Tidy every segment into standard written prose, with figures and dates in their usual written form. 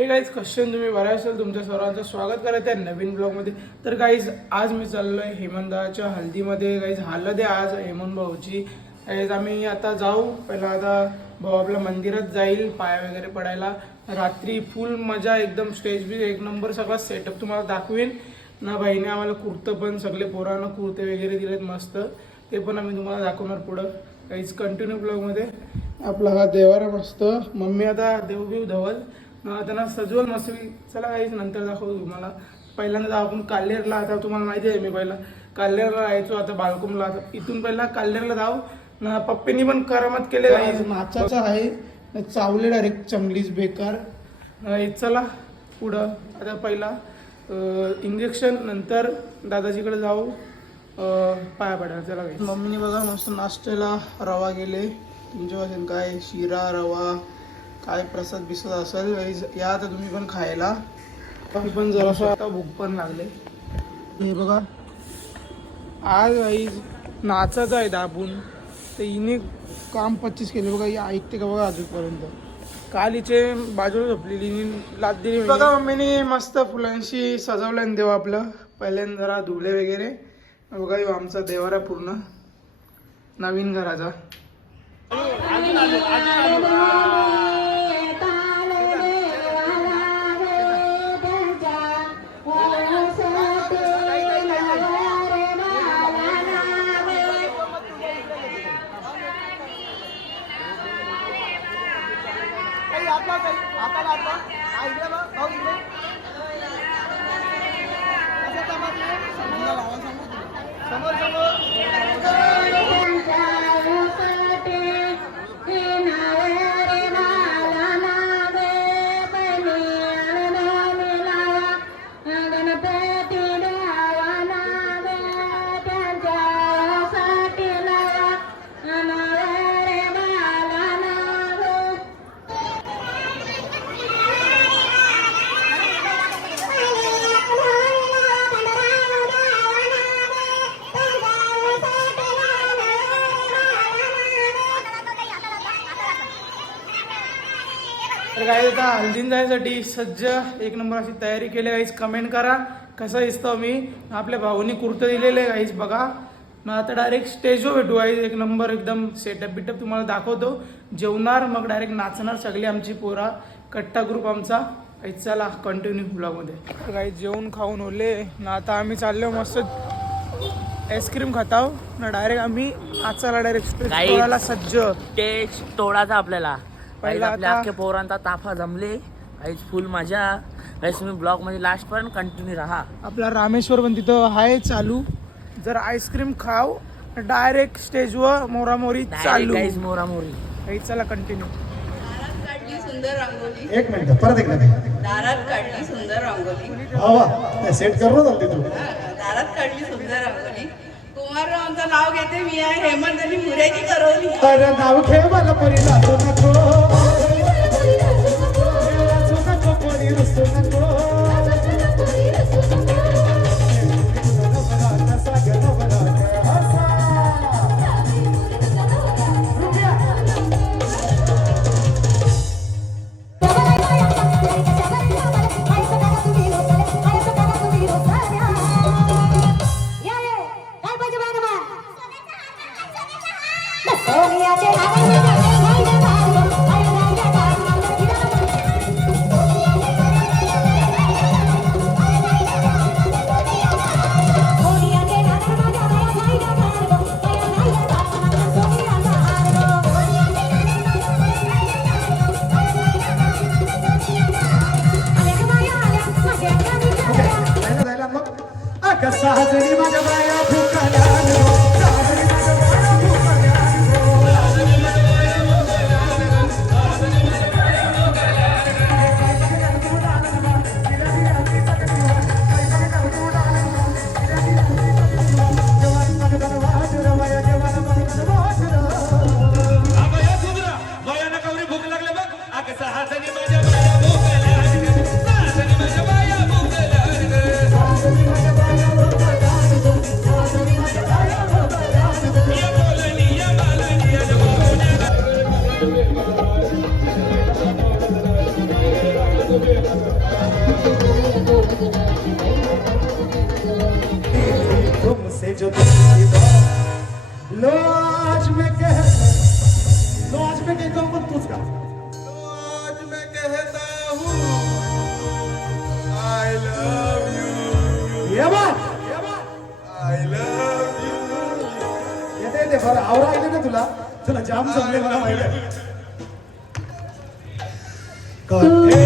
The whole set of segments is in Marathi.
हे गाईज क्वेश्चन तुम्ही बऱ्याच असेल, तुमच्या सर्वांचं स्वागत करायचं आहे नवीन ब्लॉगमध्ये. तर गाईज आज मी चाललो आहे हेमंतच्या हल्दीमध्ये. गाईज हळद आहे आज हेमंत भाऊची. गाईज आम्ही आता जाऊ. पहिला आता भाऊ आपल्या मंदिरात जाईल पाया वगैरे पडायला. रात्री फुल मजा, एकदम स्टेज बी एक नंबर, सगळा सेटअप तुम्हाला दाखवेन ना. भाईने आम्हाला कुर्तं पण सगळे पोरांना कुर्ते वगैरे दिलेत मस्त, ते पण आम्ही तुम्हाला दाखवणार पुढं. काहीच कंटिन्यू ब्लॉगमध्ये. आपला हा देवारा मस्त, मम्मी आता देवबीव धवल त्यांना सजवल मस्त. चला काहीच नंतर दाखवतो तुम्हाला. पहिल्यांदा आपण काल्हेरला, आता तुम्हाला माहिती आहे मी पहिला काल्हेरला राहायचो, आता बाळकुमला. आता इथून पहिला काल्हेरला जाऊ ना. पप्पीनी पण करामत केले. नाचाचा आहे चावले डायरेक्ट चमलीच बेकार. चला पुढं. आता पहिला इंजेक्शन, नंतर दादाजीकडे जाऊ पाया पडायला. चला काही. मम्मीने बघा मस्त नाश्त्याला रवा गेले. तुमच्यापासून काय शिरा रवा काय प्रसाद बिसाद असेल या आता तुम्ही पण खायला. पण जरासं आता भूक पण लागले. हे बघा आज गाईज नाचायचं आहे दाबून. तर हिने काम 25 केले बघा. ही ऐकते का बघा अजूनपर्यंत. काल हिचे बाजूला झोपलेली, लाद दिली बघा. मम्मीने मस्त फुलांशी सजवलं देव आपलं. पहिल्यांदा जरा धुले वगैरे बघा. ह्यो आमचा देवारा पूर्ण नवीन घराचा. तर काय आता हल्दीन जायसाठी सज्ज एक नंबर अशी तयारी केली. गाईज कमेंट करा कसं दिसतो मी. आपल्या भाऊनी कुर्तं दिलेलं आहे गाईज बघा ना. आता डायरेक्ट स्टेजवर भेटू गाईज. एक नंबर एकदम सेटअप बिटअप तुम्हाला दाखवतो. जेवणार मग डायरेक्ट नाचणार सगळी आमची पोरा. कट्टा ग्रुप आमचा. गाईज चला कंटिन्यू ब्लॉगमध्ये. तर गाईज जेवण खाऊन ओले ना. आता आम्ही चाललो मस्त आईस्क्रीम खाताव ना. डायरेक्ट आम्ही नाचायला डायरेक्ट स्टेज तोडायला सज्ज. स्टेज तोडायचा आपल्याला. पहिला आपल्या अख्ख्या पोरांचा ताफा जमले. काहीच फुल मजा. काहीच तुम्ही ब्लॉग मध्ये लास्ट पर्यंत कंटिन्यू राहा. आपला रामेश्वर पण तिथं आहे चालू. जर आईस्क्रीम खाव डायरेक्ट स्टेजवर मोरामोरी चालू. काहीच मोरामोरी. काही चला कंटिन्यू. दारात काढली सुंदर रांगोली. एक मिनिट परत एकदा ते दारात काढली सुंदर रांगोली. वा सेट कर ना जल्दी तू. दारात काढली सुंदर रांगोली. कुमाररावांचं नाव घेते मी आहे हेमंत आणि मुरेची करवली. अरे नाव घे मला परी नाचू नको. परी रुसू नको. सोनियाचे चला जाम जमले मला माहिती आहे. काटे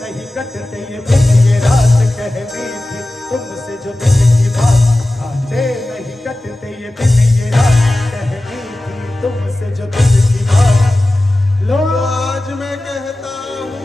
नहीं कटते ये दिन ये रात कहनी थी तुमसे जो दिल की बात. काटे नहीं कटते ये दिन ये रात कहनी थी तुमसे जो दिल की बात. लो आज मैं कहता हूँ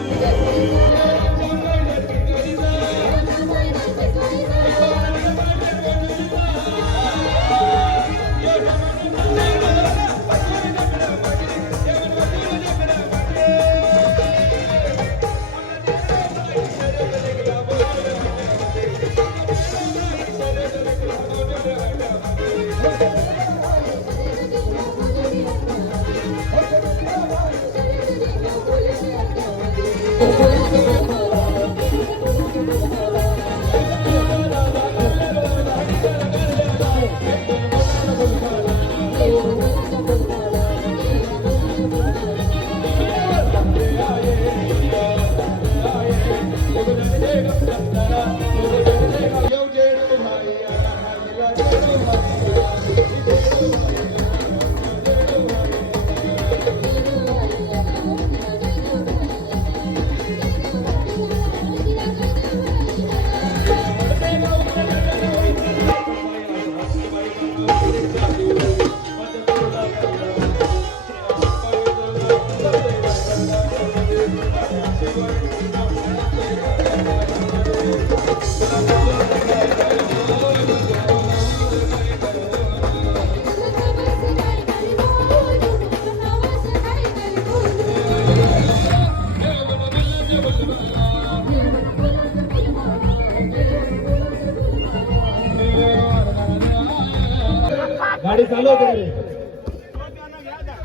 गाडी चालू होते.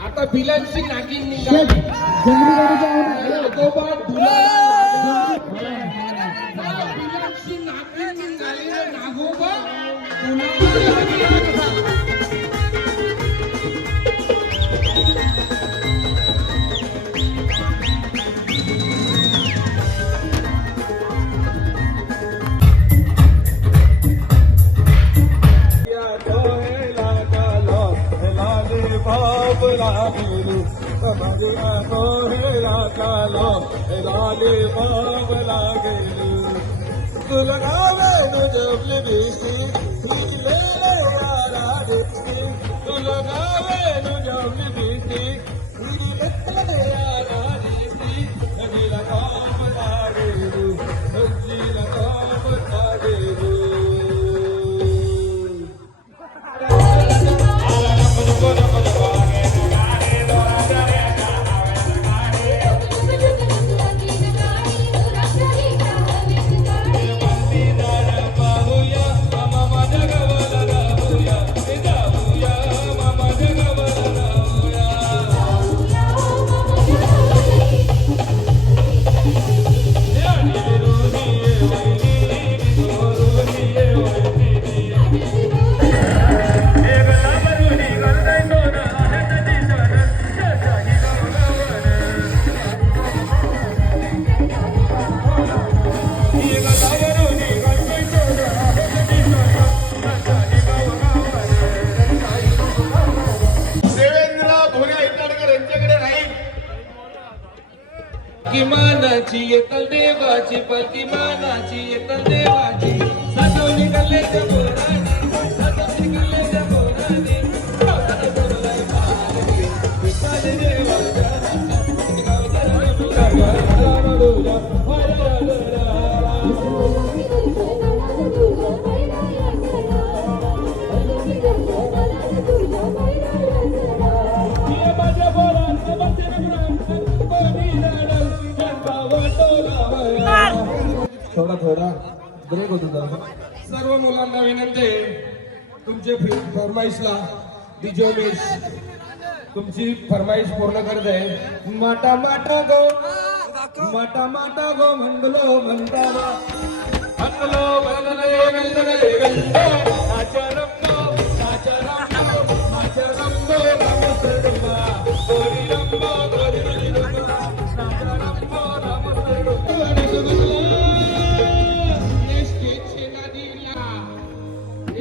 आता बिलांची नागिन निघाली. बिलांची नागिन निघाली ना नागोबा किमानाची येतल देवाची प्रतिमानाची येतल देवाची सजवली गल्लेच्या बोरानी सजवली गल्लेच्या बोरानी गावाला बोललाय महाराणी विठाल देवाच्या थोडा थोडा ब्रेक होत होता. सर्व मुलांना विनंती आहे, तुमचे फरमाईशला डीजे उमेश तुमची फरमाईश पूर्ण करत आहे. माटा माटा गो माटा माटा गो मंगलो म्हणताना मंगलो वंदने वंदने गंगो आचरंगो आचरंगो आचरंगो नमस्तेमा गोरी रंगो गोरी रंगो आचरंगो नमस्तेमा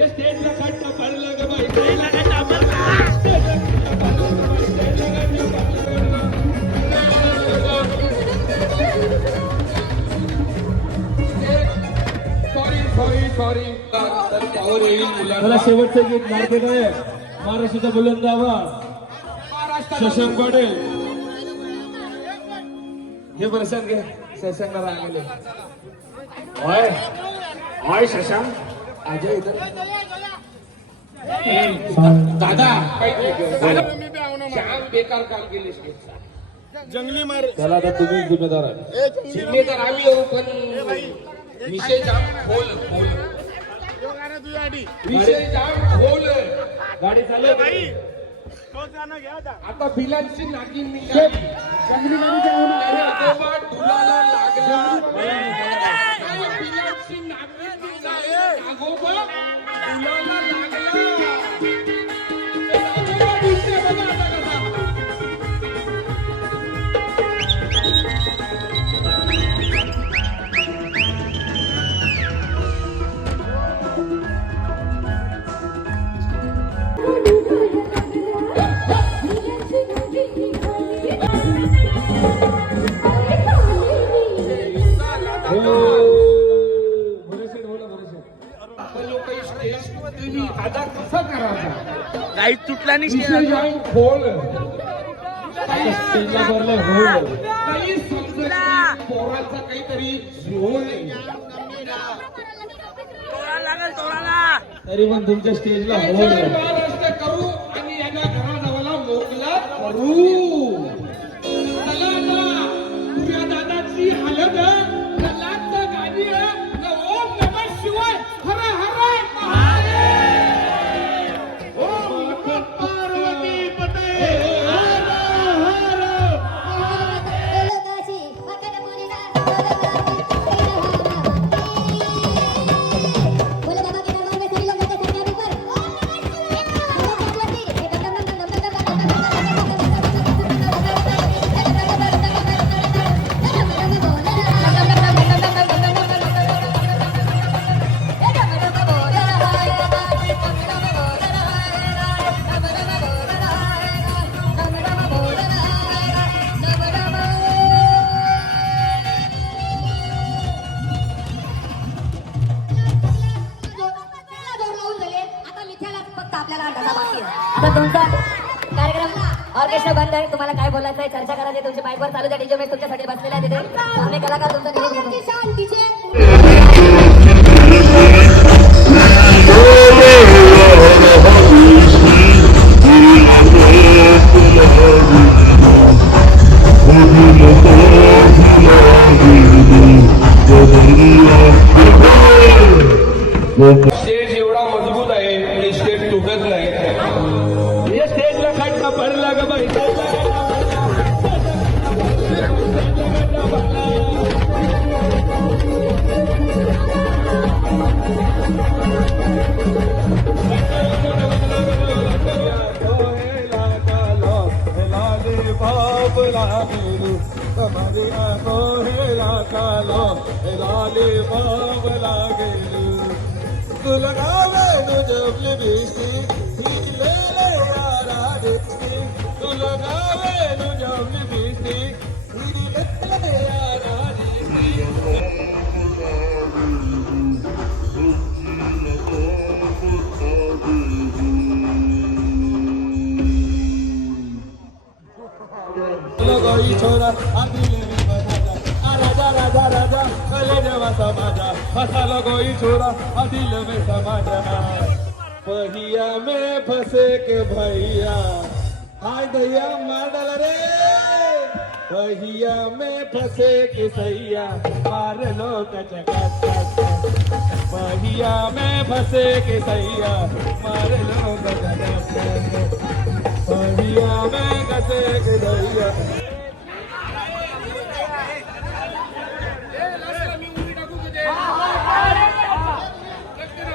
स्टेजला खट्ट पडलं ग बाई तरी तर त्यावर येईल मुलांना. शेवटचं गीत मार्केट आहे महाराष्ट्राचा बुलंद आवाज शशांक पाटील हे बरसात घे. शशांकला रागले होय होय शशांक अजय इथं दादा श्याम बेकार काम केले जंगली मार त्याला आता तुम्ही जिम्मेदार आहे. जिम्मेदार आम्ही येऊ पण विषय जाम खोल विषय जाम खोल गाडी चालव आता बिलांची नाकी निघाली जंगली तुलाला लागला बिलांची नाकी निघाली आगोबा तुलाला लागला. आता कसा करायचा काही तुटला नाही विषय जाऊन खोल स्टेजला भरलं होल काही समजत नाही. पोराचा काहीतरी झोल तरी पण तुमच्या स्टेजला होल महाराष्ट्र करू आणि यांना घराजवळला मोकला करू. चला ना तुझ्या दादाची हालत लाट गाणी ओम नमः शिवाय हर हर आता तुमचा कार्यक्रम ऑर्केस्ट्रा बंद आहे. तुम्हाला काय बोलायचं आहे चर्चा करायची तुमच्या बाईकवर चालू द्या. डीजे मेट तुमच्यासाठी बसलेला आहे तिथे आम्ही कलाकार तुमचा स्टेज एवढा मजबूत आहे आणि स्टेज तुटत नाही. या स्टेजला खड्डा पडला ग बाई तुला गावे जपली भिजती तुला गावे जपली भिजती गई छोरा राजा राजा राजा कले देवा समाजा फसा गोई छोरा दिल में समाजा पहिया में फंसे के भैया हाय भैया मार डाला रे पहिया में फंसे के सैया मार लो कचकच पहिया में फंसे के सैया मार लो कचकच पहिया में फंसे के सैया.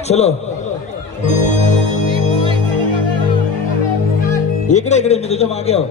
चलो इकडे इकडे मी तुझ्या मागे आहो.